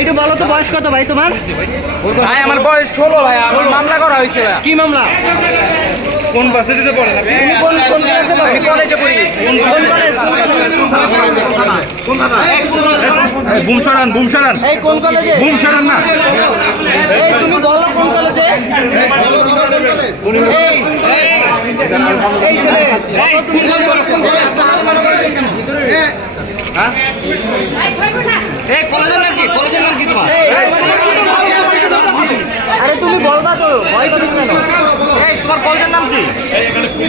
একটু বলো তো বয়স কত ভাই তোমার? ভাই আমার বয়স 16 ভাই। আমার মামলা করা হয়েছে। কি মামলা? কোন ভার্সিটিতে পড়েন আপনি? কোন ক্লাসে পড়ো? কলেজে পড়ি। কোন কলেজ? বুম সরান এই কোন কলেজে? বুম সরান না। এই তুমি বলো কোন কলেজে? এই এই ছেলে বলো তুমি কোন কলেজে? এই কলেজের নাম কি? কলেজের নাম কি তোমার? আরে তুমি বলবা তো, ভয় পাচ্ছ কেন? এই তোমার কলেজের নাম কি?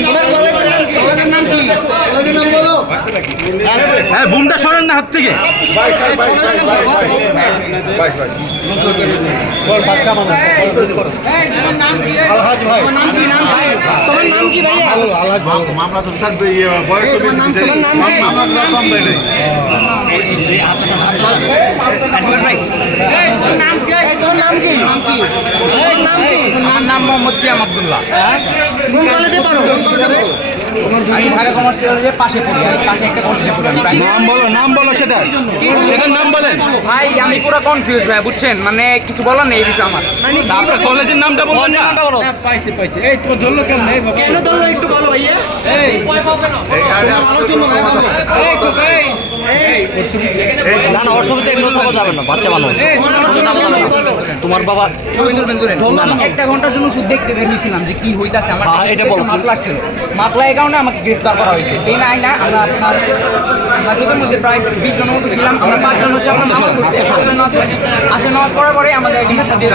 তোমার কলেজের নাম কি? কলেজের নাম বলো। হ্যাঁ বুমটা সরান না হাত থেকে। তোমার নাম কি ভাইয়া? মামলা তো স্যার বয়স তো বেশি দিতে মামলা কম দেয় নাই। তোমার নাম কি? আমার নাম মোহাম্মদ সিয়াম আব্দুল্লাহ। কোন কলেজে পড়ো? আমি ঢাকা কমার্স কলেজের পাশে পড়ি। পাশে একটা কলেজে পড়ি। নাম বলো সেটার নাম বলেন। ভাই আমি পুরো কনফিউজ ভাই, বুঝছেন? মানে কিছু বলার নেই এই বিষয়ে আমার। আপনার কলেজের নামটা বলবেন না? পাইছে এই তোমার ধরলো কেমন? কেন ধরলো একটু বলো ভাইয়া। না না, ওর ছবিতে এগুলো থাকা যাবে না, বাচ্চা মানুষ। তোমার বাবা একটা ঘন্টার জন্য শুধু দেখতে বের হয়েছিলাম যে কি হইতাছে। আমার এটা বলো, মামলা আসছিল। মামলা এই কারণে আমাকে গ্রেফতার করা হয়েছে। এই না না আমরা আপনার তোদের মধ্যে প্রায় 20 জনের মতো ছিলাম। আমরা 5 জন হচ্ছে আমরা নামাজ পড়ছি। আসে নামাজ পড়ার পরে আমাদের একজন দিয়ে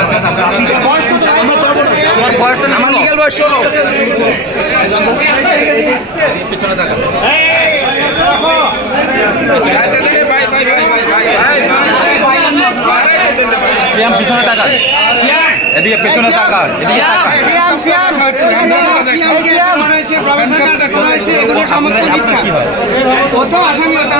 বয়স কত? আমার বয়স তো আমার লিগ্যাল বয়স 16। পিছনে থাকা পিছনে তাকান, এদিকে পেছনে তাকান, এদিকে তাকান। সমস্ত মিথ্যা। ও তো আসামি হতে